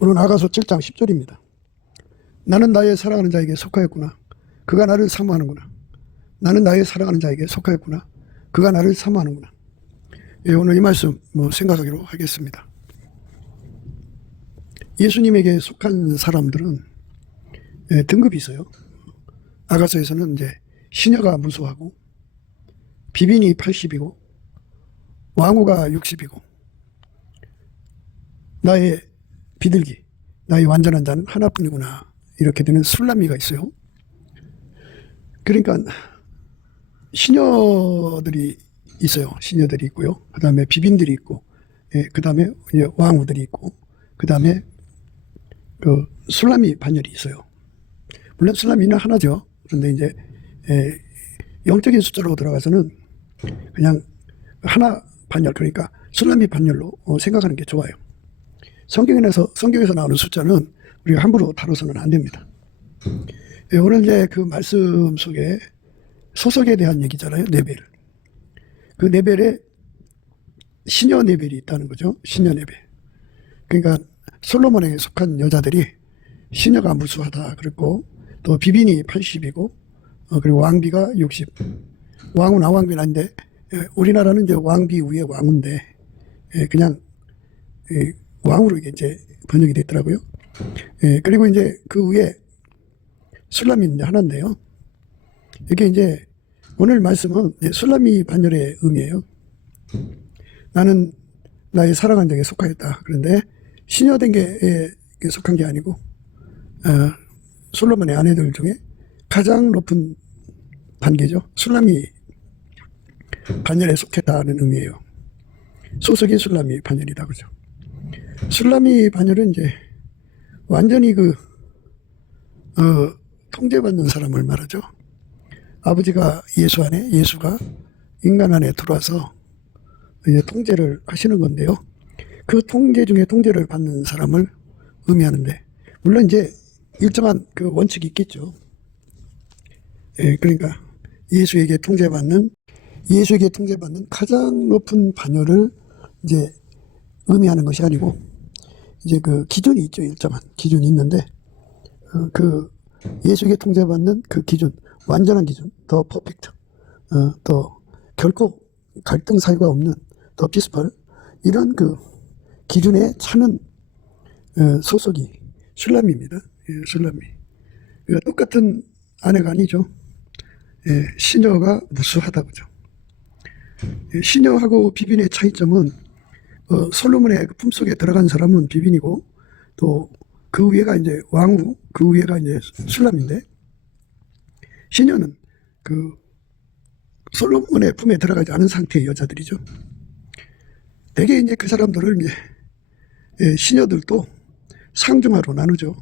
오늘 아가서 7장 10절입니다. 나는 나의 사랑하는 자에게 속하였구나. 그가 나를 사모하는구나. 나는 나의 사랑하는 자에게 속하였구나. 그가 나를 사모하는구나. 예, 오늘 이 말씀 생각하기로 하겠습니다. 예수님에게 속한 사람들은 등급이 있어요. 아가서에서는 이제 시녀가 무수하고 비빈이 80이고 왕후가 60이고 나의 비둘기, 나의 완전한 자는 하나뿐이구나, 이렇게 되는 술람미가 있어요. 그러니까 시녀들이 있어요. 시녀들이 있고요. 그 다음에 비빈들이 있고, 그 다음에 왕후들이 있고, 그 다음에 그 술람미 반열이 있어요. 물론 술람미는 하나죠. 그런데 이제 영적인 숫자로 들어가서는 그냥 하나 반열, 그러니까 술람미 반열로 생각하는 게 좋아요. 성경에서 나오는 숫자는 우리가 함부로 다뤄서는 안 됩니다. 오늘 이제 그 말씀 속에 소속에 대한 얘기잖아요. 네벨. 그 네벨에 시녀 네벨이 있다는 거죠. 시녀 네벨. 그러니까 솔로몬에게 속한 여자들이 시녀가 무수하다 그랬고, 또 비빈이 80이고, 그리고 왕비가 60. 왕후나 왕비는 아닌데, 우리나라는 이제 왕비 위에 왕후인데, 그냥 왕으로 이제 번역이 됐더라고요. 그리고 이제 그 위에 술람이 이제 하나인데요. 이게 이제 오늘 말씀은 술람미 반열의 의미예요. 나는 나의 사랑하는 자에게 속하였다. 그런데 시녀된 게 속한 게 아니고 솔로몬의 아내들 중에 가장 높은 단계죠. 술람미 반열에 속했다는 의미예요. 소속이 술람미 반열이다 그죠. 술람미 반열은 이제 완전히 통제받는 사람을 말하죠. 아버지가 예수 안에, 예수가 인간 안에 들어와서 이제 통제를 하시는 건데요. 그 통제 중에 통제를 받는 사람을 의미하는데, 물론 이제 일정한 그 원칙이 있겠죠. 그러니까 예수에게 통제받는 가장 높은 반열을 이제 의미하는 것이 아니고, 이제 그 기준이 있죠. 일정한 기준이 있는데, 그 예수에게 통제받는 그 기준, 완전한 기준, 더 퍼펙트, 더 결코 갈등 사유가 없는 더 피스펄, 이런 그 기준에 차는 소속이 술람미입니다. 술람미. 똑같은 아내가 아니죠. 시녀가 무수하다 그죠. 시녀하고 비빈의 차이점은 솔로몬의 품속에 들어간 사람은 비빈이고, 또 그 위에가 이제 왕후, 그 위에가 이제 술람인데, 시녀는 그 솔로몬의 품에 들어가지 않은 상태의 여자들이죠. 대개 이제 그 사람들을 이제 시녀들도 상중하로 나누죠.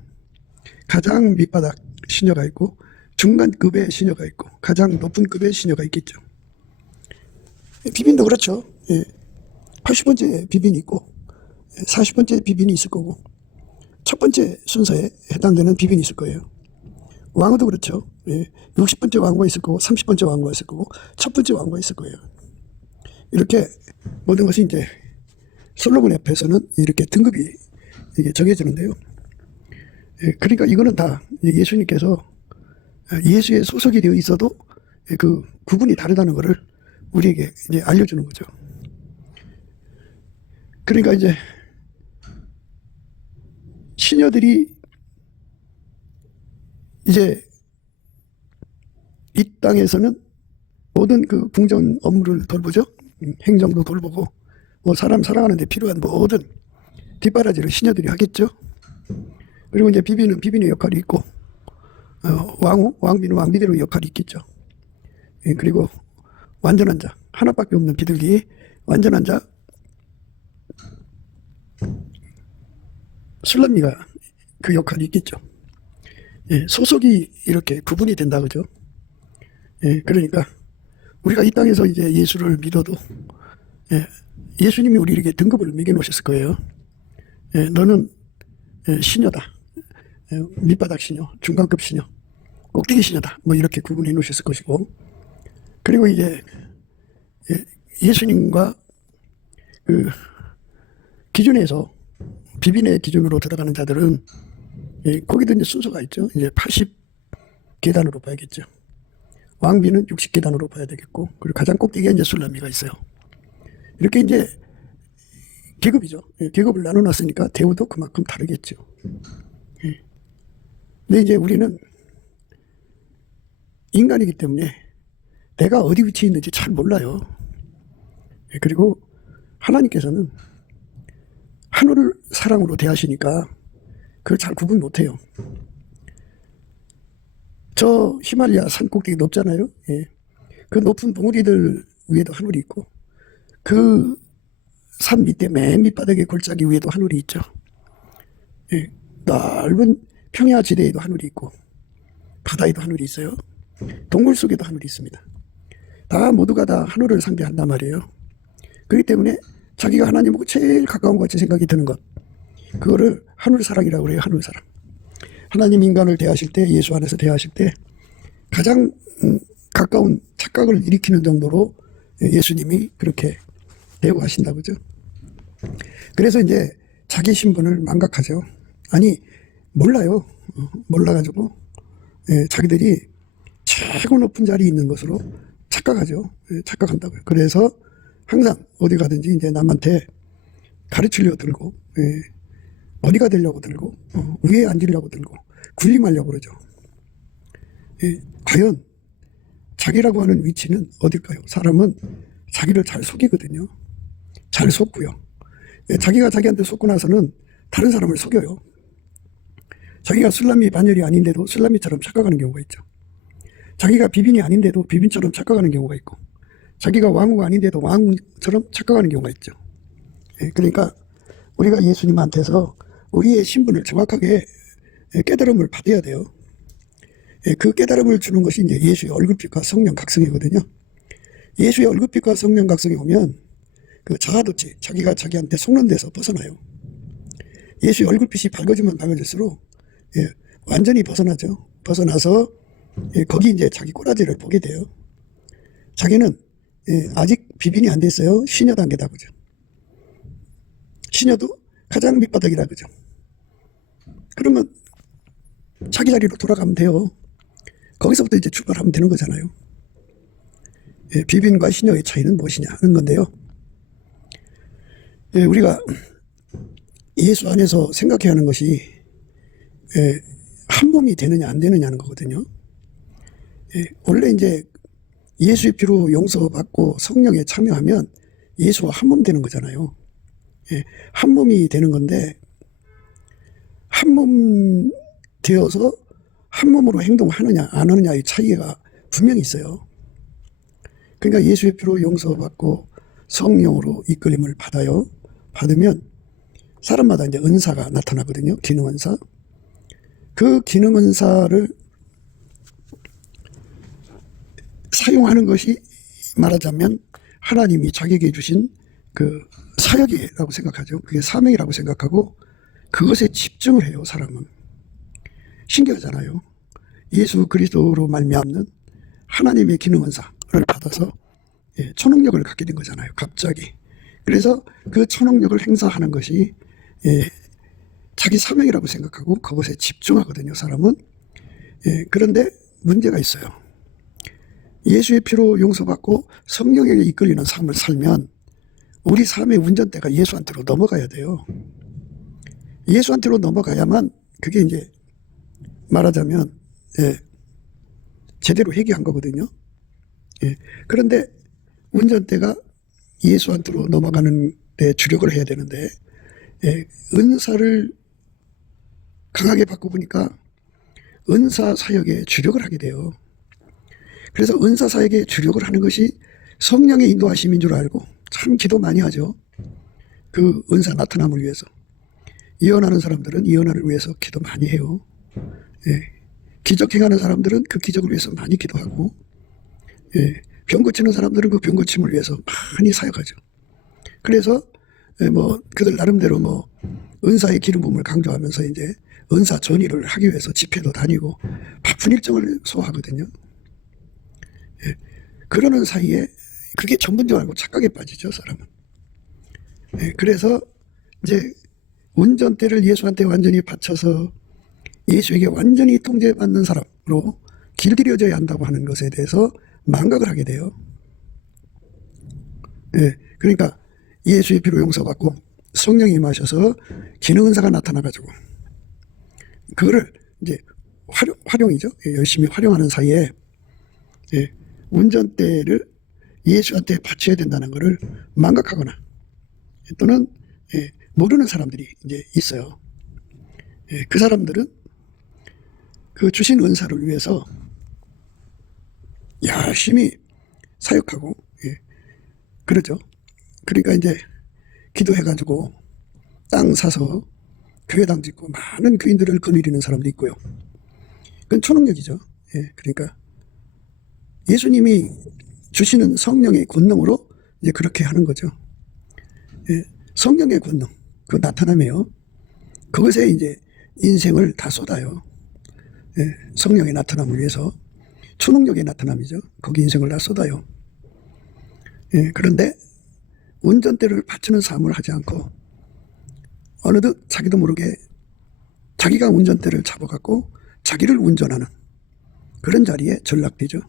가장 밑바닥 시녀가 있고, 중간급의 시녀가 있고, 가장 높은 급의 시녀가 있겠죠. 비빈도 그렇죠. 80번째 비빈이 있고 40번째 비빈이 있을 거고, 첫 번째 순서에 해당되는 비빈이 있을 거예요. 왕후도 그렇죠. 60번째 왕후가 있을 거고, 30번째 왕후가 있을 거고, 첫 번째 왕후가 있을 거예요. 이렇게 모든 것이 이제 솔로몬 앞에서는 이렇게 등급이 이게 정해지는데요. 그러니까 이거는 다 예수님께서 예수의 소속이 되어 있어도 그 구분이 다르다는 것을 우리에게 이제 알려주는 거죠. 그러니까 이제 시녀들이 이제 이 땅에서는 모든 그 궁전 업무를 돌보죠. 행정도 돌보고, 사람 살아가는 데 필요한 모든 뒷바라지를 시녀들이 하겠죠. 그리고 이제 비빈은 비빈의 역할이 있고, 왕비는 왕비대로 역할이 있겠죠. 그리고 완전한 자, 하나밖에 없는 비둘기, 완전한 자, 술람미가 그 역할이 있겠죠. 소속이 이렇게 구분이 된다 그죠. 그러니까 우리가 이 땅에서 이제 예수를 믿어도 예수님이 우리에게 등급을 매겨 놓으셨을 거예요. 너는 시녀다, 밑바닥 시녀, 중간급 시녀, 꼭대기 시녀다, 뭐 이렇게 구분해 놓으셨을 것이고, 그리고 이제 예수님과 그 기준에서 비빈의 기준으로 들어가는 자들은 거기도 이제 순서가 있죠. 이제 80계단으로 봐야겠죠. 왕비는 60계단으로 봐야 되겠고, 그리고 가장 꼭대기에 이제 술라미가 있어요. 이렇게 이제 계급이죠. 계급을 나눠놨으니까 대우도 그만큼 다르겠죠. 근데 이제 우리는 인간이기 때문에 내가 어디 위치에 있는지 잘 몰라요. 그리고 하나님께서는 하늘을 사랑으로 대하시니까 그걸 잘 구분 못해요. 저 히말라야 산 꼭대기 높잖아요. 그 높은 봉우리들 위에도 하늘이 있고, 그 산 밑에 맨 밑바닥에 골짜기 위에도 하늘이 있죠. 넓은 평야 지대에도 하늘이 있고, 바다에도 하늘이 있어요. 동굴 속에도 하늘이 있습니다. 다 모두가 다 하늘을 상대한단 말이에요. 그렇기 때문에 자기가 하나님하고 제일 가까운 것 같이 생각이 드는 것, 그거를 하늘사랑이라고 그래요. 하늘사랑. 하나님 인간을 대하실 때, 예수 안에서 대하실 때 가장 가까운 착각을 일으키는 정도로 예수님이 그렇게 대우하신다고 그죠. 그래서 이제 자기 신분을 망각하죠. 아니 몰라요. 몰라가지고 자기들이 최고 높은 자리에 있는 것으로 착각하죠. 착각한다고요. 그래서 항상 어디 가든지 이제 남한테 가르치려고 들고, 어디가 되려고 들고, 위에 앉으려고 들고, 군림하려고 그러죠. 과연 자기라고 하는 위치는 어딜까요? 사람은 자기를 잘 속이거든요. 잘 속고요. 자기가 자기한테 속고 나서는 다른 사람을 속여요. 자기가 술라미 반열이 아닌데도 술라미처럼 착각하는 경우가 있죠. 자기가 비빈이 아닌데도 비빈처럼 착각하는 경우가 있고, 자기가 왕후가 아닌데도 왕후처럼 착각하는 경우가 있죠. 그러니까 우리가 예수님한테서 우리의 신분을 정확하게 깨달음을 받아야 돼요. 그 깨달음을 주는 것이 이제 예수의 얼굴빛과 성령 각성이거든요. 예수의 얼굴빛과 성령 각성이 오면 그 자아도취, 자기가 자기한테 속는 데서 벗어나요. 예수의 얼굴빛이 밝아지면 밝아질수록 완전히 벗어나죠. 벗어나서 거기 이제 자기 꼬라지를 보게 돼요. 자기는 아직 비빈이 안 됐어요. 시녀 단계다 그죠. 시녀도 가장 밑바닥이라 그죠. 그러면 자기 자리로 돌아가면 돼요. 거기서부터 이제 출발하면 되는 거잖아요. 비빈과 시녀의 차이는 무엇이냐 하는 건데요. 우리가 예수 안에서 생각해야 하는 것이 한 몸이 되느냐 안 되느냐 하는 거거든요. 원래 이제 예수의 피로 용서받고 성령에 참여하면 예수와 한 몸 되는 거잖아요. 한 몸이 되는 건데, 한 몸 되어서 한 몸으로 행동하느냐 안 하느냐의 차이가 분명히 있어요. 그러니까 예수의 피로 용서받고 성령으로 이끌림을 받아요. 받으면 사람마다 이제 은사가 나타나거든요. 기능 은사. 그 기능 은사를 사용하는 것이 말하자면 하나님이 자기에게 주신 그 사역이라고 생각하죠. 그게 사명이라고 생각하고 그것에 집중을 해요. 사람은. 신기하잖아요. 예수 그리스도로 말미암는 하나님의 기능 은사를 받아서 초능력을 갖게 된 거잖아요. 갑자기. 그래서 그 초능력을 행사하는 것이 자기 사명이라고 생각하고 그것에 집중하거든요. 사람은. 그런데 문제가 있어요. 예수의 피로 용서받고 성령에게 이끌리는 삶을 살면 우리 삶의 운전대가 예수한테로 넘어가야 돼요. 예수한테로 넘어가야만 그게 이제 말하자면 제대로 회개한 거거든요. 그런데 운전대가 예수한테로 넘어가는 데 주력을 해야 되는데 은사를 강하게 받고 보니까 은사 사역에 주력을 하게 돼요. 그래서 은사 사역에 주력을 하는 것이 성령의 인도하심인 줄 알고 참 기도 많이 하죠. 그 은사 나타남을 위해서. 예언하는 사람들은 예언을 위해서 기도 많이 해요. 기적 행하는 사람들은 그 기적을 위해서 많이 기도하고, 병 고치는 사람들은 그 병 고침을 위해서 많이 사역하죠. 그래서 뭐 그들 나름대로 뭐 은사의 기름 부음을 강조하면서 이제 은사 전의를 하기 위해서 집회도 다니고 바쁜 일정을 소화하거든요. 그러는 사이에 그게 전부인 줄 알고 착각에 빠지죠, 사람은. 그래서 이제 운전대를 예수한테 완전히 바쳐서 예수에게 완전히 통제받는 사람으로 길들여져야 한다고 하는 것에 대해서 망각을 하게 돼요. 예, 그러니까 예수의 피로 용서받고 성령이 임하셔서 기능 은사가 나타나가지고 그거를 이제 활용이죠. 열심히 활용하는 사이에 운전대를 예수한테 바쳐야 된다는 것을 망각하거나 또는 모르는 사람들이 이제 있어요. 그 사람들은 그 주신 은사를 위해서 열심히 사역하고 그러죠. 그러니까 이제 기도해가지고 땅 사서 교회당 짓고 많은 교인들을 거느리는 사람도 있고요. 그건 초능력이죠. 그러니까 예수님이 주시는 성령의 권능으로 이제 그렇게 하는 거죠. 성령의 권능, 그 나타나며 그것에 이제 인생을 다 쏟아요. 성령의 나타남을 위해서 초능력의 나타남이죠. 거기 인생을 다 쏟아요. 그런데 운전대를 바치는 삶을 하지 않고 어느덧 자기도 모르게 자기가 운전대를 잡아갖고 자기를 운전하는 그런 자리에 전락되죠.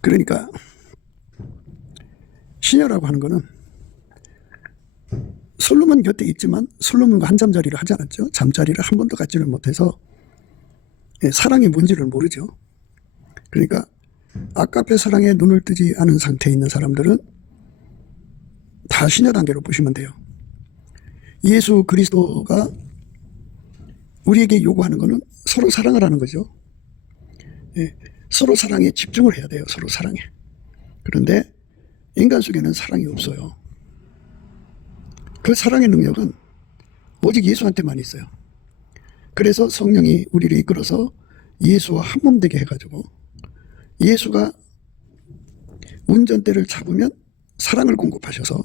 그러니까 시녀라고 하는 거는 솔로몬 곁에 있지만 솔로몬과 한잠자리를 하지 않았죠. 잠자리를 한 번도 갖지를 못해서 사랑이 뭔지를 모르죠. 그러니까 아까페 사랑에 눈을 뜨지 않은 상태에 있는 사람들은 다 시녀 단계로 보시면 돼요. 예수 그리스도가 우리에게 요구하는 것은 서로 사랑을 하는 거죠. 서로 사랑에 집중을 해야 돼요. 서로 사랑에. 그런데 인간 속에는 사랑이 없어요. 그 사랑의 능력은 오직 예수한테만 있어요. 그래서 성령이 우리를 이끌어서 예수와 한 몸 되게 해가지고 예수가 운전대를 잡으면 사랑을 공급하셔서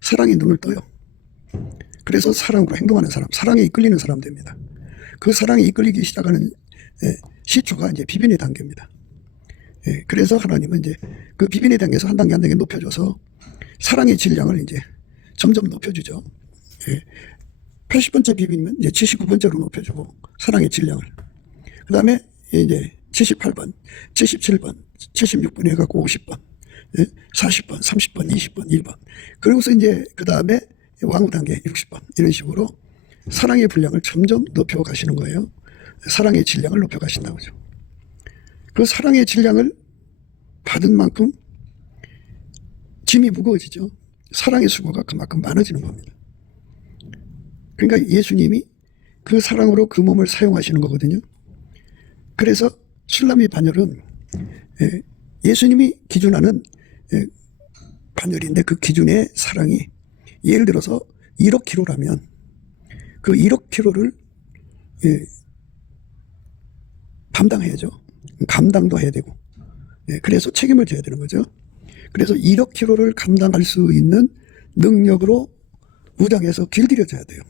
사랑의 눈을 떠요. 그래서 사랑으로 행동하는 사람, 사랑에 이끌리는 사람 됩니다. 그 사랑에 이끌리기 시작하는 시초가 이제 비빈의 단계입니다. 그래서 하나님은 이제 그 비빈의 단계에서 한 단계 한 단계 높여줘서 사랑의 질량을 이제 점점 높여주죠. 80번째 비비면 이제 79번째로 높여주고 사랑의 질량을. 그 다음에 이제 78번, 77번, 76번 해갖고 50번, 40번, 30번, 20번, 1번. 그러고서 이제 그 다음에 왕후 단계 60번 이런 식으로 사랑의 분량을 점점 높여가시는 거예요. 사랑의 질량을 높여가신다고 하죠. 그 사랑의 질량을 받은 만큼 짐이 무거워지죠. 사랑의 수고가 그만큼 많아지는 겁니다. 그러니까 예수님이 그 사랑으로 그 몸을 사용하시는 거거든요. 그래서 술람이 반열은 예수님이 기준하는 반열인데 그 기준의 사랑이 예를 들어서 1억 킬로라면 그 1억 킬로를 담당해야죠. 감당도 해야 되고 그래서 책임을 져야 되는 거죠. 그래서 1억 킬로를 감당할 수 있는 능력으로 무장해서 길들여져야 돼요.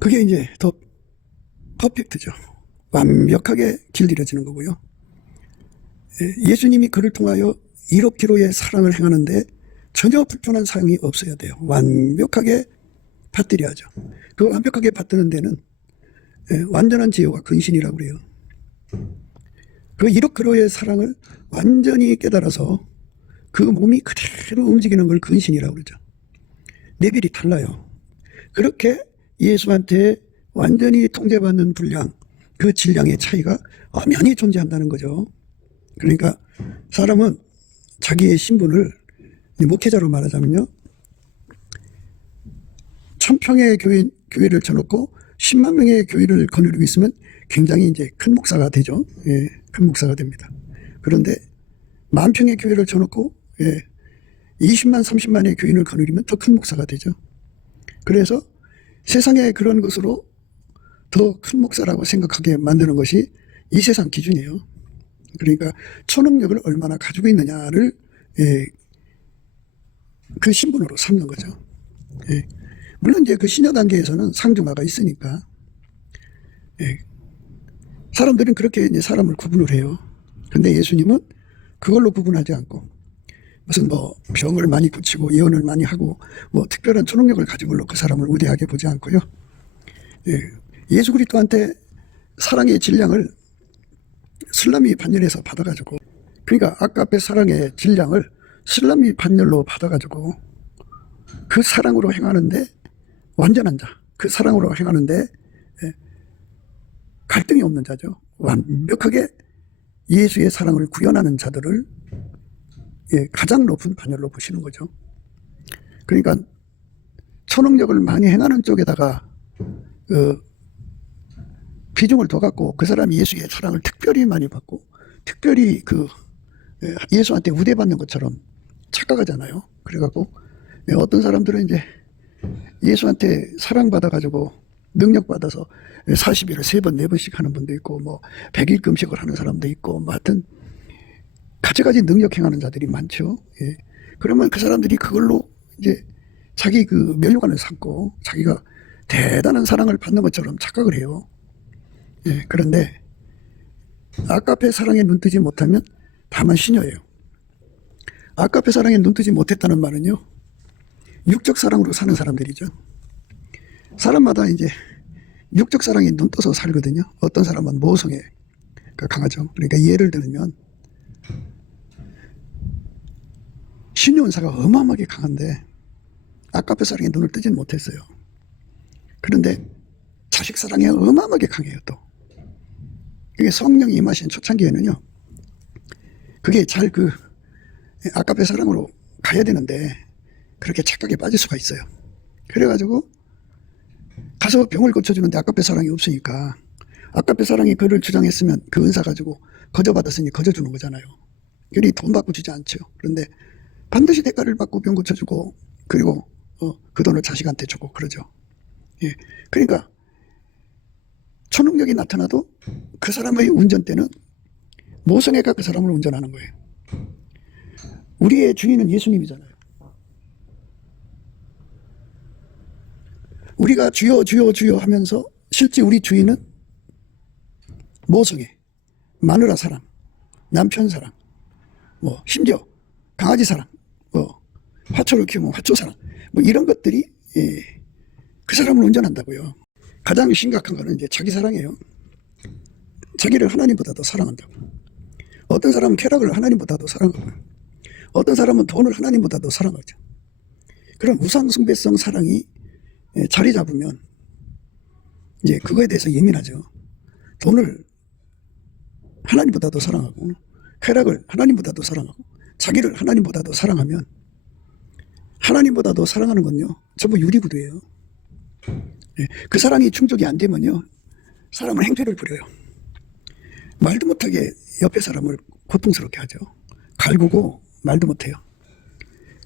그게 이제 더 퍼펙트죠. 완벽하게 길들여지는 거고요. 예수님이 그를 통하여 1억 킬로의 사랑을 행하는데 전혀 불편한 사항이 없어야 돼요. 완벽하게 받들여야죠. 그 완벽하게 받드는 데는 완전한 제어가 근신이라고 그래요. 그 1억 킬로의 사랑을 완전히 깨달아서 그 몸이 그대로 움직이는 걸 근신이라고 그러죠. 레벨이 달라요. 그렇게 예수한테 완전히 통제받는 분량, 그 질량의 차이가 엄연히 존재한다는 거죠. 그러니까 사람은 자기의 신분을 목회자로 말하자면요. 1000평의 교회를 쳐놓고 10만 명의 교회를 거느리고 있으면 굉장히 이제 큰 목사가 되죠. 큰 목사가 됩니다. 그런데 10,000평의 교회를 쳐놓고 20만, 30만의 교인을 거느리면 더 큰 목사가 되죠. 그래서 세상에 그런 것으로 더 큰 목사라고 생각하게 만드는 것이 이 세상 기준이에요. 그러니까 초능력을 얼마나 가지고 있느냐를 그 신분으로 삼는 거죠. 물론 이제 그 신여 단계에서는 상중하가 있으니까 사람들은 그렇게 이제 사람을 구분을 해요. 근데 예수님은 그걸로 구분하지 않고 무슨 뭐 병을 많이 고치고 예언을 많이 하고 뭐 특별한 초능력을 가진 걸로 그 사람을 우대하게 보지 않고요. 예, 예수 그리스도한테 사랑의 질량을 슬라미 반열에서 받아가지고, 그러니까 아까페 사랑의 질량을 슬라미 반열로 받아가지고 그 사랑으로 행하는데 완전한 자, 그 사랑으로 행하는데 갈등이 없는 자죠. 완벽하게 예수의 사랑을 구현하는 자들을 가장 높은 반열로 보시는 거죠. 그러니까 초능력을 많이 행하는 쪽에다가 비중을 더 갖고 그 사람이 예수의 사랑을 특별히 많이 받고 특별히 예수한테 우대받는 것처럼 착각하잖아요. 그래갖고 어떤 사람들은 이제 예수한테 사랑받아가지고 능력받아서 40일을 3번, 4번씩 하는 분도 있고, 뭐 100일 금식을 하는 사람도 있고, 뭐 하여튼 가지가지 능력 행하는 자들이 많죠. 예. 그러면 그 사람들이 그걸로 이제 자기 그 면류관을 삼고 자기가 대단한 사랑을 받는 것처럼 착각을 해요. 예. 그런데 아까페 사랑에 눈뜨지 못하면 다만 시녀예요. 아까페 사랑에 눈뜨지 못했다는 말은요, 육적 사랑으로 사는 사람들이죠. 사람마다 이제 육적 사랑에 눈떠서 살거든요. 어떤 사람은 모성애가 강하죠. 그러니까 예를 들면 신유원사가 어마어마하게 강한데 아까페 사랑에 눈을 뜨지는 못했어요. 그런데 자식 사랑에 어마어마하게 강해요. 또 그게 성령이 임하신 초창기에는요, 그게 잘 아까페 사랑으로 가야 되는데 그렇게 착각에 빠질 수가 있어요. 그래가지고 가서 병을 고쳐주는데 아까페 사랑이 없으니까, 아까페 사랑이 그를 주장했으면 그 은사 가지고 거저받았으니 거저주는 거잖아요. 그러니 돈 받고 주지 않죠. 그런데 반드시 대가를 받고 병 고쳐주고, 그리고 그 돈을 자식한테 주고 그러죠. 예. 그러니까 초능력이 나타나도 그 사람의 운전대는 모성애가 그 사람을 운전하는 거예요. 우리의 주인은 예수님이잖아요. 우리가 주여 주여 주여 하면서 실제 우리 주인은 모성애, 마누라 사랑, 남편 사랑, 뭐 심지어 강아지 사랑, 뭐 화초를 키우면 화초 사랑, 뭐 이런 것들이 그 사람을 운전한다고요. 가장 심각한 거는 이제 자기 사랑이에요. 자기를 하나님보다도 사랑한다고. 어떤 사람은 쾌락을 하나님보다도 사랑하고, 어떤 사람은 돈을 하나님보다도 사랑하죠. 그런 우상숭배성 사랑이 자리 잡으면 이제 그거에 대해서 예민하죠. 돈을 하나님보다도 사랑하고, 쾌락을 하나님보다도 사랑하고, 자기를 하나님보다도 사랑하면, 하나님보다도 사랑하는 건요, 전부 유리구두예요. 그 사랑이 충족이 안 되면요, 사람은 행패를 부려요. 말도 못하게 옆에 사람을 고통스럽게 하죠. 갈구고 말도 못해요.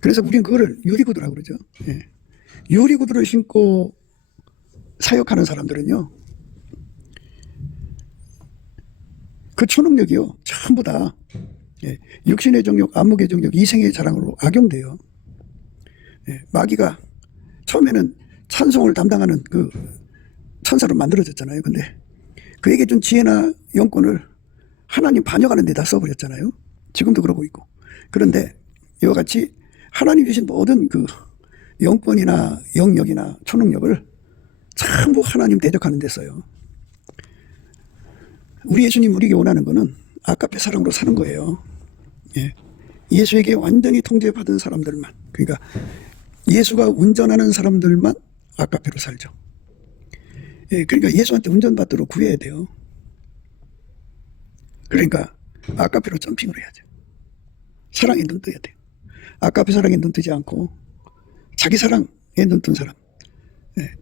그래서 우리는 그거를 유리구두라고 그러죠. 유리구두를 신고 사역하는 사람들은요, 그 초능력이요, 전부 다 육신의 정욕, 안목의 정욕, 이생의 자랑으로 악용돼요. 마귀가 처음에는 찬송을 담당하는 그 천사로 만들어졌잖아요. 근데 그에게 준 지혜나 영권을 하나님 반역하는 데다 써버렸잖아요. 지금도 그러고 있고. 그런데 이와 같이 하나님 주신 모든 그 영권이나 영역이나 초능력을 전부 하나님 대적하는 데 써요. 우리 예수님 우리에게 원하는 거는 아까페 사랑으로 사는 거예요. 예수에게 완전히 통제받은 사람들만, 그러니까 예수가 운전하는 사람들만 아까페로 살죠. 그러니까 예수한테 운전받도록 구해야 돼요. 그러니까 아까페로 점핑을 해야죠. 사랑에 눈 떠야 돼요. 아까페 사랑에 눈 뜨지 않고 자기 사랑에 눈 뜬 사람,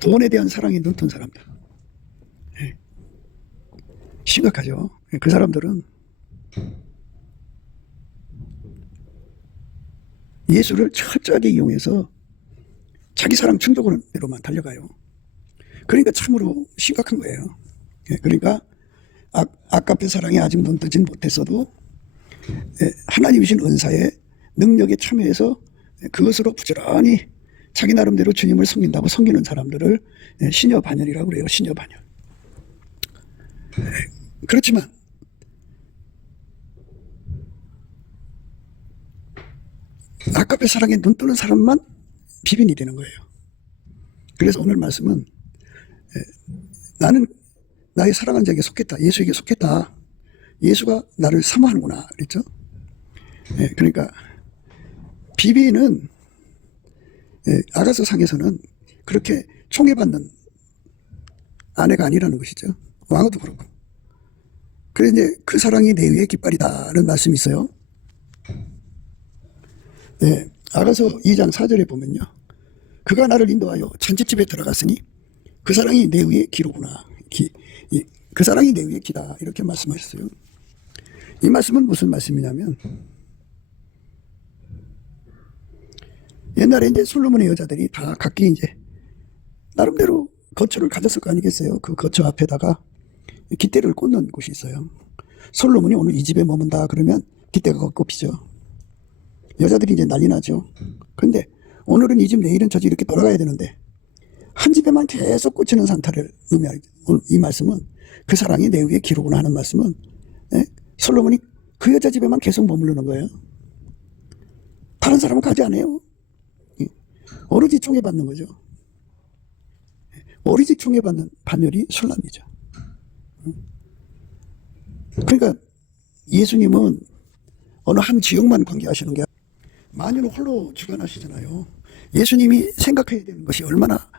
돈에 대한 사랑에 눈 뜬 사람들, 심각하죠. 그 사람들은 예수를 철저하게 이용해서 자기 사랑 충족으로만 달려가요. 그러니까 참으로 심각한 거예요. 그러니까 아까페 사랑에 아직 눈 뜨진 못했어도 하나님이신 은사에 능력에 참여해서 그것으로 부지런히 자기 나름대로 주님을 섬긴다고 섬기는 사람들을 시녀 반열이라고 그래요. 시녀 반열. 그렇지만 아까페 사랑에 눈 뜨는 사람만 비빈이 되는 거예요. 그래서 오늘 말씀은 나는 나의 사랑한 자에게 속했다. 예수에게 속했다. 예수가 나를 사모하는구나. 그랬죠? 그러니까 비비는 아가서상에서는 그렇게 총애받는 아내가 아니라는 것이죠. 왕후도 그렇고. 그래서 이제 그 사랑이 내 위에 깃발이다라는 말씀이 있어요. 아가서 2장 4절에 보면요. 그가 나를 인도하여 잔치집에 들어갔으니 그 사랑이 내 위에 기로구나. 그 사랑이 내 위에 기다. 이렇게 말씀하셨어요. 이 말씀은 무슨 말씀이냐면 옛날에 이제 솔로몬의 여자들이 다 각기 이제 나름대로 거처를 가졌을 거 아니겠어요. 그 거처 앞에다가 깃대를 꽂는 곳이 있어요. 솔로몬이 오늘 이 집에 머문다 그러면 깃대가 꼽히죠. 여자들이 이제 난리 나죠. 그런데 오늘은 이 집, 내일은 저 집 이렇게 돌아가야 되는데 한 집에만 계속 꽂히는 산타를 의미하죠. 이 말씀은 그 사랑이 내 위에 기로구나 하는 말씀은 솔로몬이 그 여자 집에만 계속 머무르는 거예요. 다른 사람은 가지 않아요. 오로지 총애받는 거죠. 오로지 총애받는 반열이 술람이죠. 그러니까 예수님은 어느 한 지역만 관계하시는 게 만유는 홀로 주관하시잖아요. 예수님이 생각해야 되는 것이 얼마나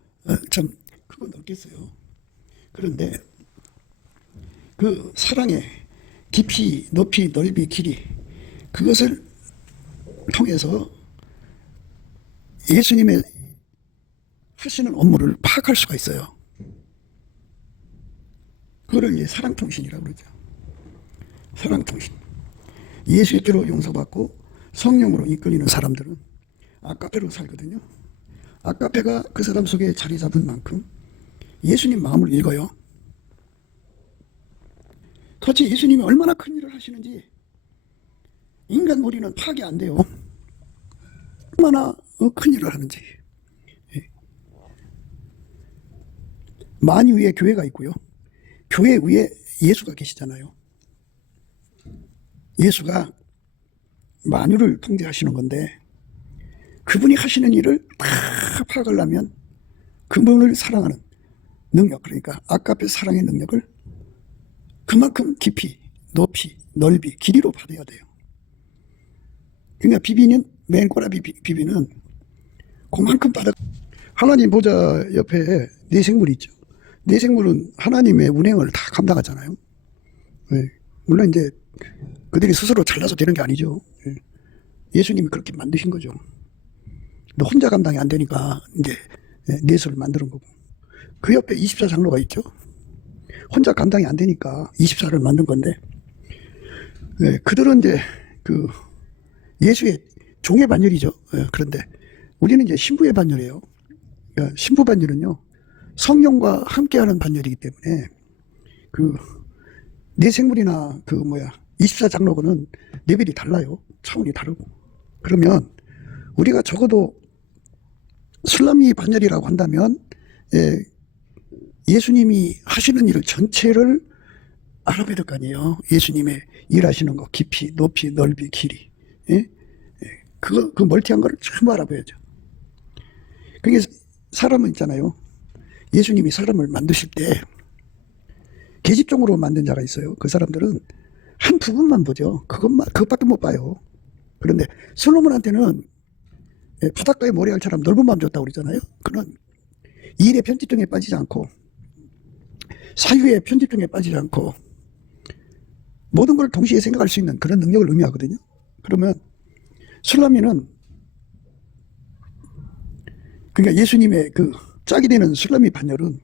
참 크고 넓겠어요. 그런데 그 사랑의 깊이, 높이, 넓이, 길이 그것을 통해서 예수님의 하시는 업무를 파악할 수가 있어요. 그거를 이제 사랑통신이라고 그러죠. 사랑통신. 예수의 피로 용서받고 성령으로 이끌리는 사람들은 아까페로 살거든요. 아까페가 그 사람 속에 자리 잡은 만큼 예수님 마음을 읽어요. 도대체 예수님이 얼마나 큰 일을 하시는지 인간 머리는 파악이 안 돼요. 얼마나 큰 일을 하는지. 만유 위에 교회가 있고요. 교회 위에 예수가 계시잖아요. 예수가 만유를 통제하시는 건데 그분이 하시는 일을 다 파악하려면 그분을 사랑하는 능력, 그러니까 아까페 사랑의 능력을 그만큼 깊이, 높이, 넓이, 길이로 받아야 돼요. 그러니까 비비는 맨꼬라비 비비는 그만큼 받아. 하나님 보좌 옆에 네 생물이 있죠. 네 생물은 하나님의 운행을 다 감당하잖아요. 물론 이제 그들이 스스로 잘나서 되는 게 아니죠. 예수님이 그렇게 만드신 거죠. 근데 혼자 감당이 안 되니까 이제 넷을 만드는 거고. 그 옆에 24장로가 있죠. 혼자 감당이 안 되니까 24를 만든 건데, 그들은 이제 그 예수의 종의 반열이죠. 그런데 우리는 이제 신부의 반열이에요. 그러니까 신부 반열은요, 성령과 함께하는 반열이기 때문에 네 생물이나 24장로고는 레벨이 달라요. 차원이 다르고. 그러면 우리가 적어도 술람이 반열이라고 한다면 예수님이 하시는 일 전체를 알아봐야 될 거 아니에요. 예수님의 일하시는 거 깊이, 높이, 넓이, 길이. 그 멀티한 거를 전부 알아봐야죠. 그게 사람은 있잖아요. 예수님이 사람을 만드실 때 계집종으로 만든 자가 있어요. 그 사람들은 한 부분만 보죠. 그것밖에 못 봐요. 그런데 솔로몬한테는 바닷가의 모래알처럼 넓은 마음 줬다고 그러잖아요. 그는 일의 편집증에 빠지지 않고 사유의 편집증에 빠지지 않고 모든 걸 동시에 생각할 수 있는 그런 능력을 의미하거든요. 그러면 술라미는 그러니까 예수님의 그 짝이 되는 술라미 반열은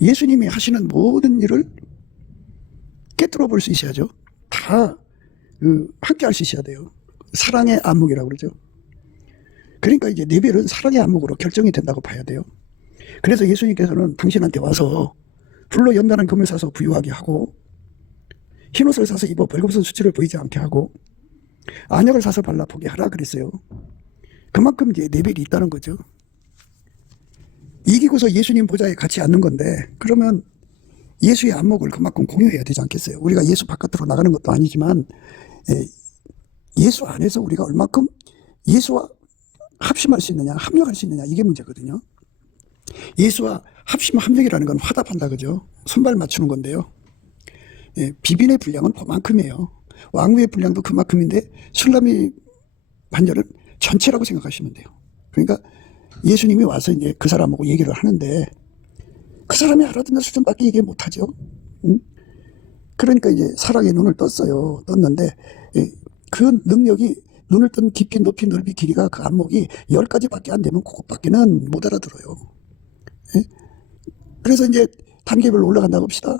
예수님이 하시는 모든 일을 깨뜨려 볼 수 있어야죠. 다 함께 할 수 있어야 돼요. 사랑의 안목이라고 그러죠. 그러니까 이제 레벨은 사랑의 안목으로 결정이 된다고 봐야 돼요. 그래서 예수님께서는 당신한테 와서 불로 연단한 금을 사서 부유하게 하고 흰옷을 사서 입어 벌거벗은 수치를 보이지 않게 하고 안약을 사서 발라 보게 하라 그랬어요. 그만큼 이제 레벨이 있다는 거죠. 이기고서 예수님 보좌에 같이 앉는 건데 그러면 예수의 안목을 그만큼 공유해야 되지 않겠어요. 우리가 예수 바깥으로 나가는 것도 아니지만 예수 안에서 우리가 얼만큼 예수와 합심할 수 있느냐, 합력할 수 있느냐, 이게 문제거든요. 예수와 합심, 합력이라는 건 화답한다, 그죠? 손발 맞추는 건데요. 예, 비빈의 분량은 그만큼이에요. 왕후의 분량도 그만큼인데 술람이 반열은 전체라고 생각하시면 돼요. 그러니까 예수님이 와서 이제 그 사람하고 얘기를 하는데 그 사람이 알아듣는 수준밖에 얘기 못하죠. 응? 그러니까 이제 사랑의 눈을 떴어요. 떴는데 그 능력이 눈을 뜬 깊이, 높이, 넓이, 길이가 그 안목이 10가지밖에 안 되면 그것밖에는 못 알아들어요. 예? 그래서 이제 단계별로 올라간다고 합시다.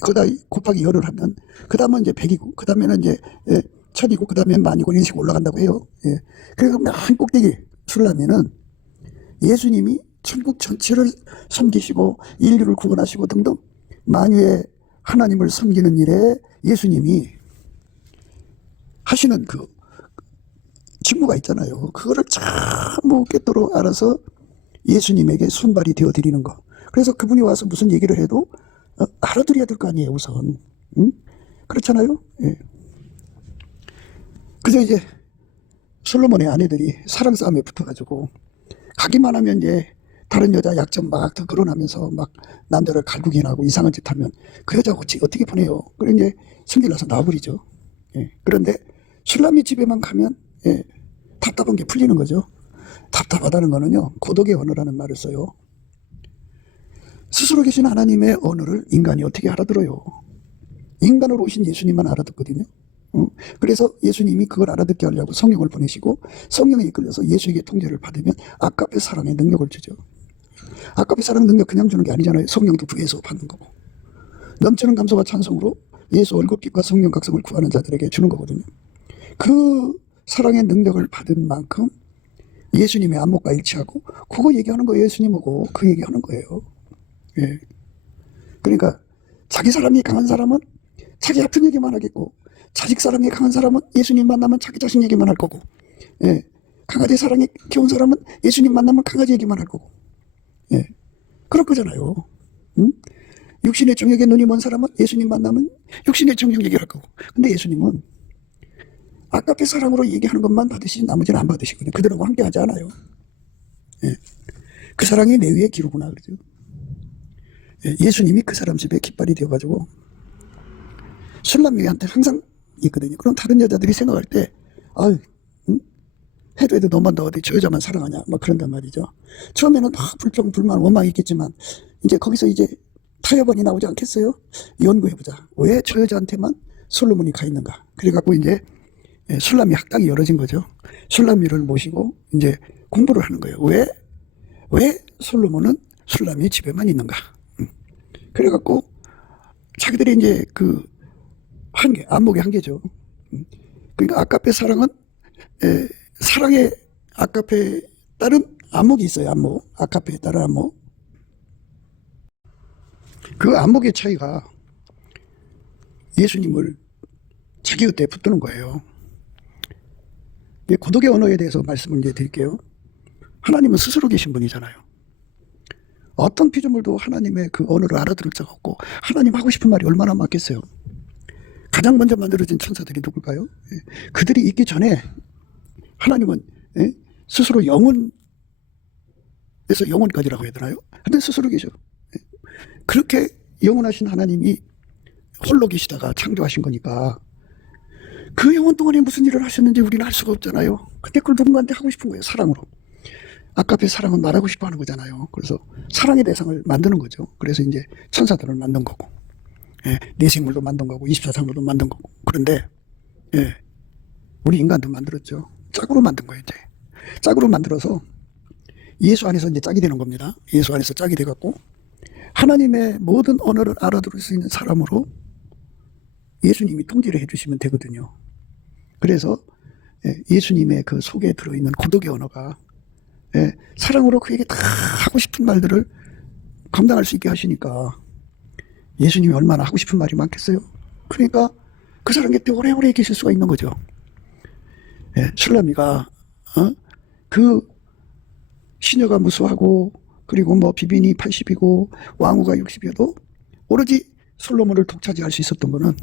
거기다 곱하기 열을 하면 그 다음은 이제 100이고 그 다음에는 이제 1000이고 그 다음에 만이고 이런 식으로 올라간다고 해요. 예. 그래서 맨 꼭대기 술라면은 예수님이 천국 전체를 섬기시고 인류를 구원하시고 등등 만유의 하나님을 섬기는 일에 예수님이 하시는 그 직무가 있잖아요. 그거를 전부 꿰뚫어 알아서 예수님에게 손발이 되어 드리는 거. 그래서 그분이 와서 무슨 얘기를 해도 알아들어야 될 거 아니에요, 우선. 응? 그렇잖아요? 예. 그래서 이제 솔로몬의 아내들이 사랑 싸움에 붙어가지고 가기만 하면 이제 다른 여자 약점 막 더 거론하면서 막 남자를 갈구기 나고 이상한 짓 하면 그 여자 어떻게 보내요? 그래 이제 승질나서 나와버리죠. 예. 그런데 술람이 집에만 가면 답답한 게 풀리는 거죠. 답답하다는 거는요, 고독의 언어라는 말을 써요. 스스로 계신 하나님의 언어를 인간이 어떻게 알아들어요? 인간으로 오신 예수님만 알아듣거든요. 그래서 예수님이 그걸 알아듣게 하려고 성령을 보내시고 성령에 이끌려서 예수에게 통제를 받으면 아까의 사랑의 능력을 주죠. 아까의 사랑 능력 그냥 주는 게 아니잖아요. 성령도 구해서 받는 거고. 넘치는 감사와 찬송으로 예수 얼굴빛과 성령 각성을 구하는 자들에게 주는 거거든요. 그 사랑의 능력을 받은 만큼 예수님의 안목과 일치하고 그거 얘기하는 거예요. 예수님하고 그 얘기하는 거예요. 예. 그러니까 자기 사람이 강한 사람은 자기 아픈 얘기만 하겠고 자식 사랑이 강한 사람은 예수님 만나면 자기 자식 얘기만 할 거고, 예. 강아지 사랑이 귀여운 사람은 예수님 만나면 강아지 얘기만 할 거고, 예. 그럴 거잖아요. 응? 육신의 정욕에 눈이 먼 사람은 예수님 만나면 육신의 정욕 얘기할 거고, 근데 예수님은 아깝게 사랑으로 얘기하는 것만 받으시지 나머지는 안 받으시거든요. 그들하고 함께 하지 않아요. 예. 그 사랑이 내 위에 기르구나 그러죠. 예. 예수님이 그 사람 집에 깃발이 되어가지고 술람이한테 항상 있거든요. 그럼 다른 여자들이 생각할 때, 아유, 응? 해도 너만 더 어디 저 여자만 사랑하냐, 막 그런단 말이죠. 처음에는 막 불평, 불만, 원망이 있겠지만, 이제 거기서 이제 타협안이 나오지 않겠어요? 연구해보자. 왜 저 여자한테만 솔로몬이 가 있는가? 그래갖고 이제 술람이 학당이 열어진 거죠. 술람이를 모시고 이제 공부를 하는 거예요. 왜 솔로몬은 술람이 집에만 있는가? 그래갖고 자기들이 이제 그 한계, 안목의 한계죠. 그러니까 아까페 사랑은 사랑의 아까페에 따른 안목이 있어요. 안목. 아까페에 따른 안목. 그 안목의 차이가 예수님을 자기 곁에 붙드는 거예요. 고독의 언어에 대해서 말씀을 이제 드릴게요. 하나님은 스스로 계신 분이잖아요. 어떤 피조물도 하나님의 그 언어를 알아들을 자가 없고 하나님 하고 싶은 말이 얼마나 많겠어요. 가장 먼저 만들어진 천사들이 누굴까요? 그들이 있기 전에 하나님은 스스로 영원에서 영원까지라고 해야 되나요? 하여튼 스스로 계셔. 그렇게 영원하신 하나님이 홀로 계시다가 창조하신 거니까 그 영원 동안에 무슨 일을 하셨는지 우리는 알 수가 없잖아요. 근데 그걸 누군가한테 하고 싶은 거예요. 사랑으로. 아까의 사랑은 말하고 싶어 하는 거잖아요. 그래서 사랑의 대상을 만드는 거죠. 그래서 이제 천사들을 만든 거고, 내생물도 만든 거고, 24장로도 만든 거고. 그런데, 우리 인간도 만들었죠. 짝으로 만든 거예요, 이제. 짝으로 만들어서 예수 안에서 이제 짝이 되는 겁니다. 예수 안에서 짝이 돼갖고, 하나님의 모든 언어를 알아들을 수 있는 사람으로 예수님이 통제를 해주시면 되거든요. 그래서 예수님의 그 속에 들어있는 고독의 언어가 사랑으로 그에게 다 하고 싶은 말들을 감당할 수 있게 하시니까 예수님이 얼마나 하고 싶은 말이 많겠어요. 그러니까 그 사람 곁에 오래오래 계실 수가 있는 거죠. 술라미가 그 시녀가 무수하고 그리고 뭐 비빈이 80이고 왕후가 60이어도 오로지 솔로몬을 독차지할 수 있었던 거는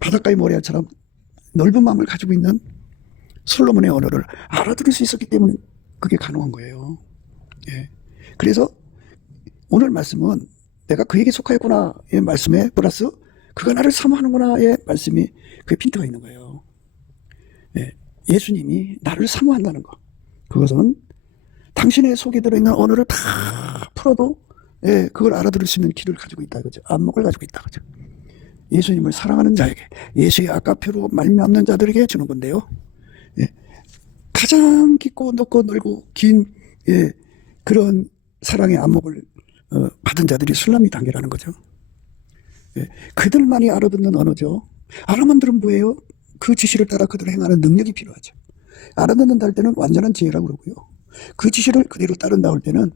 바닷가의 모래알처럼 넓은 마음을 가지고 있는 솔로몬의 언어를 알아들을 수 있었기 때문에 그게 가능한 거예요. 예. 그래서 오늘 말씀은 내가 그에게 속하였구나의 말씀에 플러스 그가 나를 사모하는구나의 말씀이 그 핀트가 있는 거예요. 예. 예수님이 나를 사모한다는 것. 그것은 당신의 속에 들어있는 언어를 다 풀어도 예, 그걸 알아들을 수 있는 길을 가지고 있다. 그죠? 안목을 가지고 있다. 그죠? 예수님을 사랑하는 자에게, 예수의 아까페로 말미암는 자들에게 주는 건데요. 예, 가장 깊고 높고 넓고 긴 예, 그런 사랑의 안목을 받은 자들이 술람미 단계라는 거죠. 예, 그들만이 알아듣는 언어죠. 알아만들은 뭐예요? 그 지시를 따라 그들을 행하는 능력이 필요하죠. 알아듣는다 할 때는 완전한 지혜라고 그러고요. 그 지시를 그대로 따른다 할 때는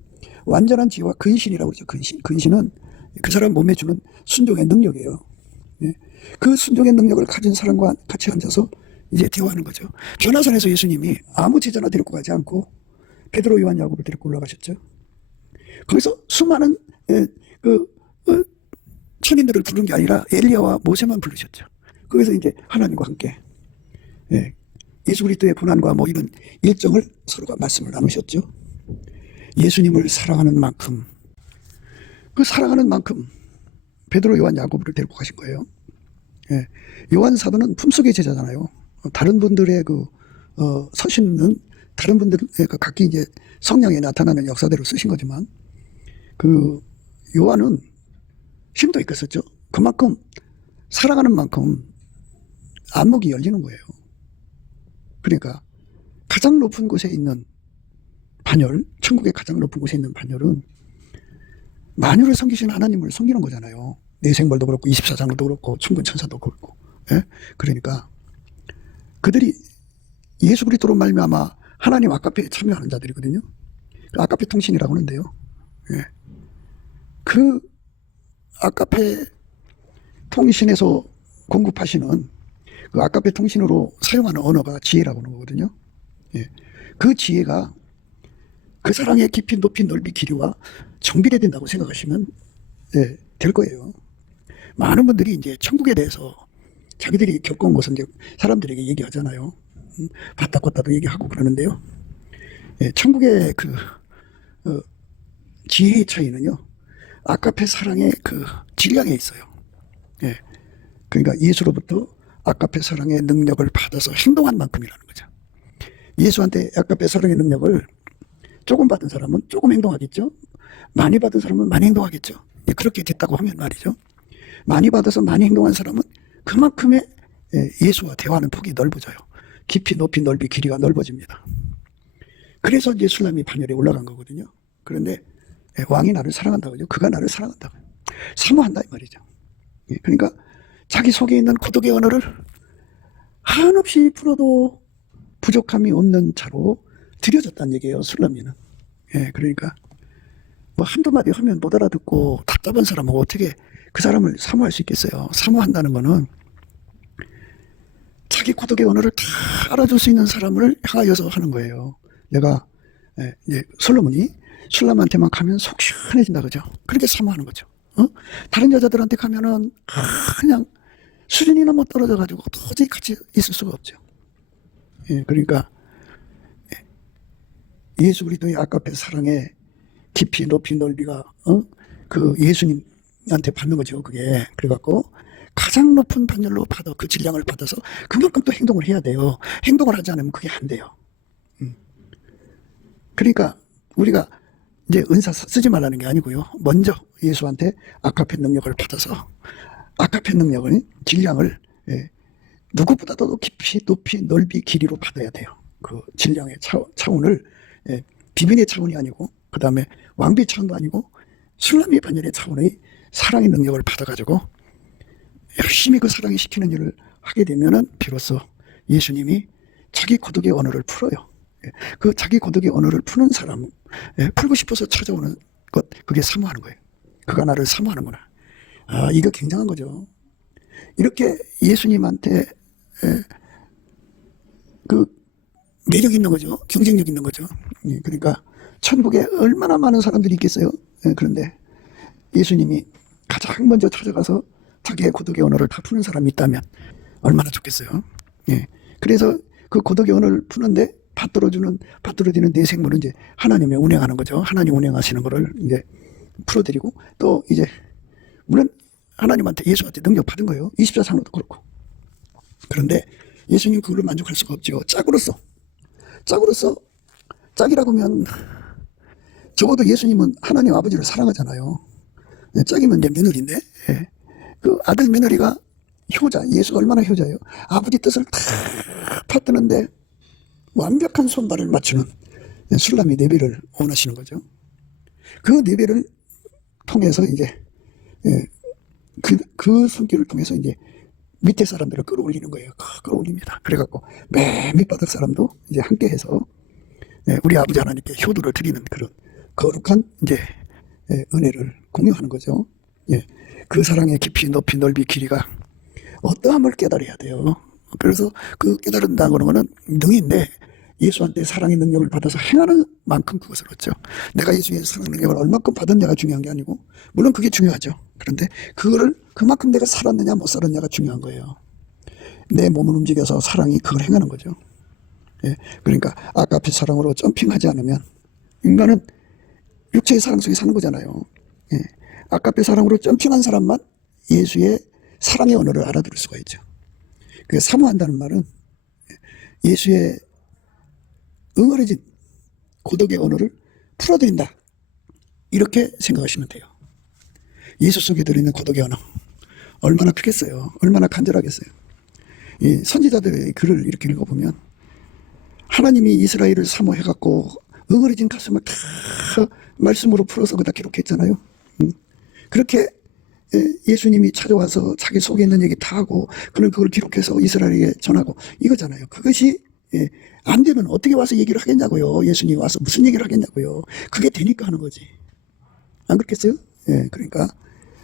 완전한 지혜와 근신이라고 그러죠. 근신. 근신은 그 사람 몸에 주는 순종의 능력이에요. 예. 그 순종의 능력을 가진 사람과 같이 앉아서 이제 대화하는 거죠. 변화산에서 예수님이 아무 제자나 데리고 가지 않고 베드로, 요한, 야고보를 데리고 올라가셨죠. 거기서 수많은 천인들을 부른 게 아니라 엘리야와 모세만 부르셨죠. 거기서 이제 하나님과 함께 예, 예수 그리스도의 고난과 뭐 이런 일정을 서로가 말씀을 나누셨죠. 예수님을 사랑하는 만큼 그 사랑하는 만큼 베드로, 요한, 야고보를 데리고 가신 거예요. 예, 요한 사도는 품속의 제자잖아요. 다른 분들의 서신은 다른 분들의 각기 이제 성령에 나타나는 역사대로 쓰신 거지만 그 요한은 힘도 있었죠. 그만큼 사랑하는 만큼 안목이 열리는 거예요. 그러니까 가장 높은 곳에 있는 반열, 천국의 가장 높은 곳에 있는 반열은 만유를 섬기신 하나님을 섬기는 거잖아요. 내생벌도 그렇고 24장도 그렇고 충근천사도 그렇고. 예? 그러니까 그들이 예수 그리스도로 말미암아 하나님 아까페에 참여하는 자들이거든요. 아까페 통신이라고 하는데요. 예. 그 아까페 통신에서 공급하시는 그 아까페 통신으로 사용하는 언어가 지혜라고 하는 거거든요. 예. 그 지혜가 그 사랑의 깊이 높이 넓이 길이와 정비례 된다고 생각하시면 예, 될 거예요. 많은 분들이 이제 천국에 대해서 자기들이 겪은 것은 이제 사람들에게 얘기하잖아요. 봤다 껐다도 얘기하고 그러는데요. 예, 천국의 지혜의 차이는요. 아까페 사랑의 그 질량에 있어요. 예, 그러니까 예수로부터 아까페 사랑의 능력을 받아서 행동한 만큼이라는 거죠. 예수한테 아까페 사랑의 능력을 조금 받은 사람은 조금 행동하겠죠. 많이 받은 사람은 많이 행동하겠죠. 예, 그렇게 됐다고 하면 말이죠. 많이 받아서 많이 행동한 사람은 그만큼의 예수와 대화하는 폭이 넓어져요. 깊이 높이 넓이 길이가 넓어집니다. 그래서 이제 술람이 반열에 올라간 거거든요. 그런데 왕이 나를 사랑한다고요. 그가 나를 사랑한다고요. 사모한다 이 말이죠. 예, 그러니까 자기 속에 있는 고독의 언어를 한없이 풀어도 부족함이 없는 자로 들여졌다는 얘기예요. 술람이는. 예, 그러니까 뭐 한두 마디 하면 못 알아듣고 답답한 사람은 어떻게 그 사람을 사모할 수 있겠어요. 사모한다는 거는 자기 고독의 언어를 다 알아줄 수 있는 사람을 향하여서 하는 거예요. 내가 이제 솔로몬이 술람한테만 가면 속 시원해진다 그죠. 그렇게 사모하는 거죠. 다른 여자들한테 가면은 그냥 수준이 너무 떨어져 가지고 도저히 같이 있을 수가 없죠. 예, 그러니까 예수 그리스도의 아까페 사랑의 깊이 높이 넓이가 그 예수님한테 받는 거죠. 그게 그래갖고 가장 높은 반열로 받아 그 질량을 받아서 그만큼 또 행동을 해야 돼요. 행동을 하지 않으면 그게 안 돼요. 그러니까 우리가 이제 은사 쓰지 말라는 게 아니고요. 먼저 예수한테 아까페 능력을 받아서 아까페 능력을 질량을 누구보다도 깊이 높이 넓이 길이로 받아야 돼요. 그 질량의 차원을 비빈의 차원이 아니고 그 다음에 왕비 차원도 아니고 술람미 반열의 차원의 사랑의 능력을 받아가지고 열심히 그 사랑이 시키는 일을 하게 되면은 비로소 예수님이 자기 고독의 언어를 풀어요. 그 자기 고독의 언어를 푸는 사람, 풀고 싶어서 찾아오는 것, 그게 사모하는 거예요. 그가 나를 사모하는구나. 아, 이거 굉장한 거죠. 이렇게 예수님한테 그 매력 있는 거죠. 경쟁력 있는 거죠. 그러니까 천국에 얼마나 많은 사람들이 있겠어요. 그런데 예수님이 가장 먼저 찾아가서 자기의 고독의 언어를 다 푸는 사람이 있다면 얼마나 좋겠어요. 예. 그래서 그 고독의 언어를 푸는데 받들어지는 내 생물은 이제 하나님이 운행하는 거죠. 하나님 운행하시는 거를 이제 풀어드리고, 또 이제 물론 하나님한테, 예수한테 능력 받은 거예요. 24상으로도 그렇고. 그런데 예수님 그걸로 만족할 수가 없죠. 짝이라고 하면 적어도 예수님은 하나님 아버지를 사랑하잖아요. 짝이면 이제 며느리인데, 예. 그 아들 며느리가 효자, 예수가 얼마나 효자예요. 아버지 뜻을 다 받드는데 완벽한 손발을 맞추는 술람이 내배를 원하시는 거죠. 그 내배를 통해서 이제, 예, 그 손길을 통해서 이제 밑에 사람들을 끌어올리는 거예요. 끌어올립니다. 그래갖고 맨 밑바닥 사람도 이제 함께해서, 예, 우리 아버지 하나님께 효도를 드리는 그런 거룩한 이제, 예, 은혜를 공유하는 거죠. 예, 그 사랑의 깊이, 높이, 넓이, 길이가 어떠함을 깨달아야 돼요. 그래서 그 깨달은다는 거는 능인데, 예수한테 사랑의 능력을 받아서 행하는 만큼 그것을 얻죠. 내가 예수의 사랑의 능력을 얼마큼 받았냐가 중요한 게 아니고, 물론 그게 중요하죠. 그런데 그거를 그만큼 내가 살았느냐 못 살았냐가 중요한 거예요. 내 몸을 움직여서 사랑이 그걸 행하는 거죠. 예, 그러니까 아까피 사랑으로 점핑하지 않으면 인간은 육체의 사랑 속에 사는 거잖아요. 예, 아까피 사랑으로 점핑한 사람만 예수의 사랑의 언어를 알아들을 수가 있죠. 그 사모한다는 말은 예수의 응어려진 고독의 언어를 풀어드린다, 이렇게 생각하시면 돼요. 예수 속에 들어있는 고독의 언어 얼마나 크겠어요. 얼마나 간절하겠어요. 이 선지자들의 글을 이렇게 읽어보면 하나님이 이스라엘을 사모해갖고 응어려진 가슴을 다 말씀으로 풀어서 그다 기록했잖아요. 그렇게 예수님이 찾아와서 자기 속에 있는 얘기 다 하고 그는 그걸 기록해서 이스라엘에게 전하고 이거잖아요. 그것이 안 되면 어떻게 와서 얘기를 하겠냐고요. 예수님이 와서 무슨 얘기를 하겠냐고요. 그게 되니까 하는 거지. 안 그렇겠어요? 예, 그러니까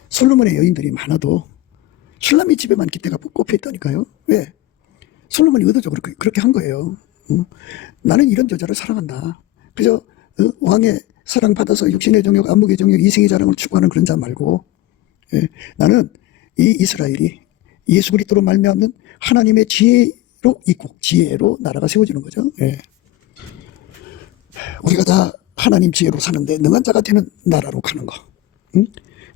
솔로몬의 여인들이 많아도 술람이 집에만 기대가 꼽혀 있다니까요. 왜? 솔로몬이 의도적으로 그렇게 한 거예요. 나는 이런 여자를 사랑한다. 그저 왕의 사랑받아서 육신의 정욕, 안목의 정욕, 이생의 자랑을 추구하는 그런 자 말고, 예, 나는 이 이스라엘이 예수 그리스도로 말미암는 하나님의 지혜로 이국, 지혜로 나라가 세워지는 거죠. 예. 우리가 다 하나님 지혜로 사는데 능한 자가 되는 나라로 가는 거, 응?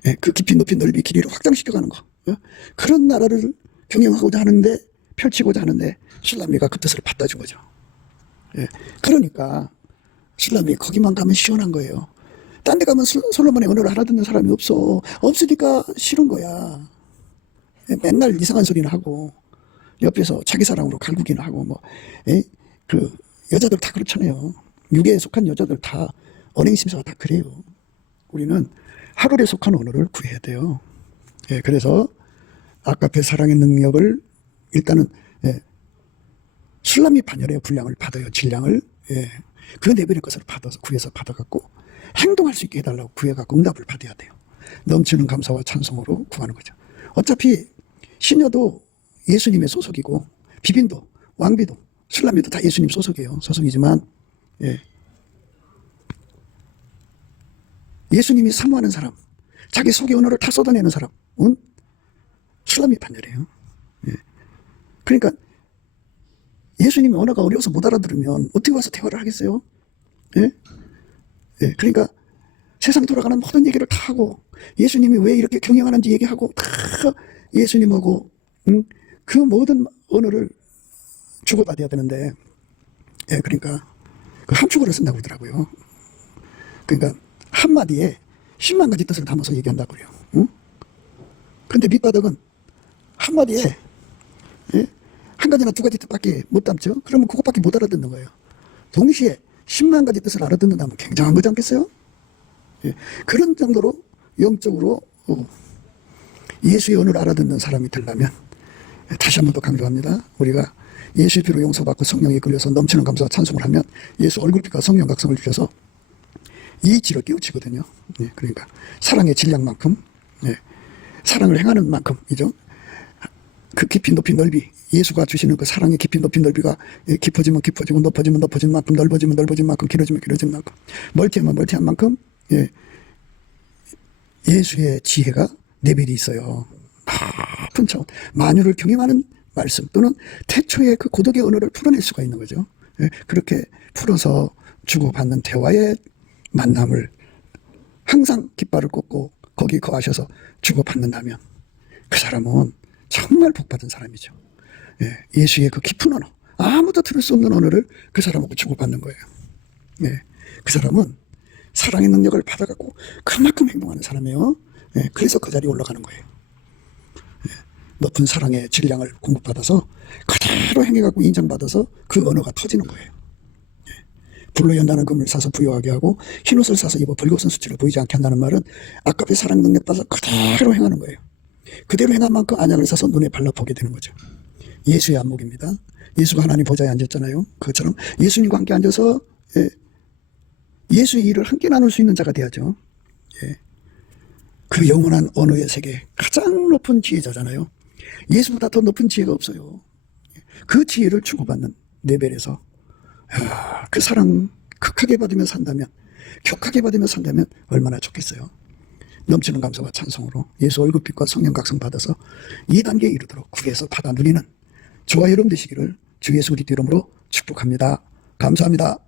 예, 그 깊이 높이 넓이 길이를 확장시켜가는 거, 예? 그런 나라를 경영하고자 하는데, 펼치고자 하는데 술람이가 그 뜻을 받다 준 거죠. 예. 그러니까 술람이 거기만 가면 시원한 거예요. 딴 데 가면 솔로몬의 언어를 알아듣는 사람이 없으니까 싫은 거야. 예, 맨날 이상한 소리는 하고 옆에서 자기 사랑으로 갈구기는 하고 뭐, 예? 그 여자들 다 그렇잖아요. 육에 속한 여자들 다 언행심사가 다 그래요. 우리는 하늘에 속한 언어를 구해야 돼요. 예, 그래서 아까페 사랑의 능력을 일단은, 예, 술람이 반열의 분량을 받아요. 질량을. 예, 그 내버릴 것을 받아서 구해서 받아갖고 행동할 수 있게 해달라고 구해갖고 응답을 받아야 돼요. 넘치는 감사와 찬송으로 구하는 거죠. 어차피 시녀도 예수님의 소속이고 비빈도 왕비도 술람이도 다 예수님 소속이에요. 소속이지만, 예, 예수님이 사모하는 사람, 자기 속의 언어를 다 쏟아내는 사람은 술람이 반열이에요. 예. 그러니까 예수님의 언어가 어려워서 못 알아들으면 어떻게 와서 대화를 하겠어요? 예? 예. 그러니까 세상 돌아가는 모든 얘기를 다 하고 예수님이 왜 이렇게 경영하는지 얘기하고 다 예수님하고, 그 모든 언어를 주고받아야 되는데, 예, 그러니까 그 함축어를 쓴다고 그러더라고요. 그러니까 한마디에 10만 가지 뜻을 담아서 얘기한다고 그래요. 응? 그런데 밑바닥은 한마디에, 예? 한 가지나 두 가지 뜻밖에 못 담죠. 그러면 그것밖에 못 알아듣는 거예요. 동시에 10만 가지 뜻을 알아듣는다면 굉장한 거지 않겠어요? 예. 그런 정도로 영적으로 예수의 언어를 알아듣는 사람이 되려면, 다시 한 번 더 강조합니다. 우리가 예수의 피로 용서받고 성령에 끌려서 넘치는 감사와 찬송을 하면 예수 얼굴빛과 성령 각성을 주셔서 이 질을 깨우치거든요. 예, 그러니까 사랑의 질량만큼, 예, 사랑을 행하는 만큼이죠. 그 깊이 높이 넓이, 예수가 주시는 그 사랑의 깊이 높이 넓이가 깊어지면 깊어지고 높아지면 높아진 만큼, 넓어지면 넓어진 만큼, 길어지면 길어진 만큼, 멀티하면 멀티한 만큼, 예, 예수의 지혜가 내벨이 있어요. 높은 차원, 만유를 경영하는 말씀 또는 태초의 그 고독의 언어를 풀어낼 수가 있는 거죠. 예, 그렇게 풀어서 주고받는 대화의 만남을 항상 깃발을 꽂고 거기 거하셔서 주고받는다면 그 사람은 정말 복받은 사람이죠. 예, 예수의 그 깊은 언어, 아무도 들을 수 없는 언어를 그 사람하고 주고받는 거예요. 예, 그 사람은 사랑의 능력을 받아갖고 그만큼 행동하는 사람이에요. 예, 그래서 그 자리에 올라가는 거예요. 예, 높은 사랑의 질량을 공급받아서 그대로 행해갖고 인정받아서 그 언어가 터지는 거예요. 예, 불로 연다는 금을 사서 부여하게 하고 흰옷을 사서 입어 벌거벗은 수치를 보이지 않게 한다는 말은 아까의 사랑의 능력 받아서 그대로 행하는 거예요. 그대로 행한 만큼 안약을 사서 눈에 발라보게 되는 거죠. 예수의 안목입니다. 예수가 하나님 보좌에 앉았잖아요. 그것처럼 예수님과 함께 앉아서 예수의 일을 함께 나눌 수 있는 자가 돼야죠. 예. 그 영원한 언어의 세계 가장 높은 지혜자잖아요. 예수보다 더 높은 지혜가 없어요. 그 지혜를 주고받는 레벨에서 그 사랑 극하게 받으며 산다면, 격하게 받으며 산다면 얼마나 좋겠어요. 넘치는 감사와 찬송으로 예수 얼굴빛과 성령 각성 받아서 이 단계에 이르도록 구에서 받아 누리는 저와 여러분 되시기를 주 예수 그리스도 이름으로 축복합니다. 감사합니다.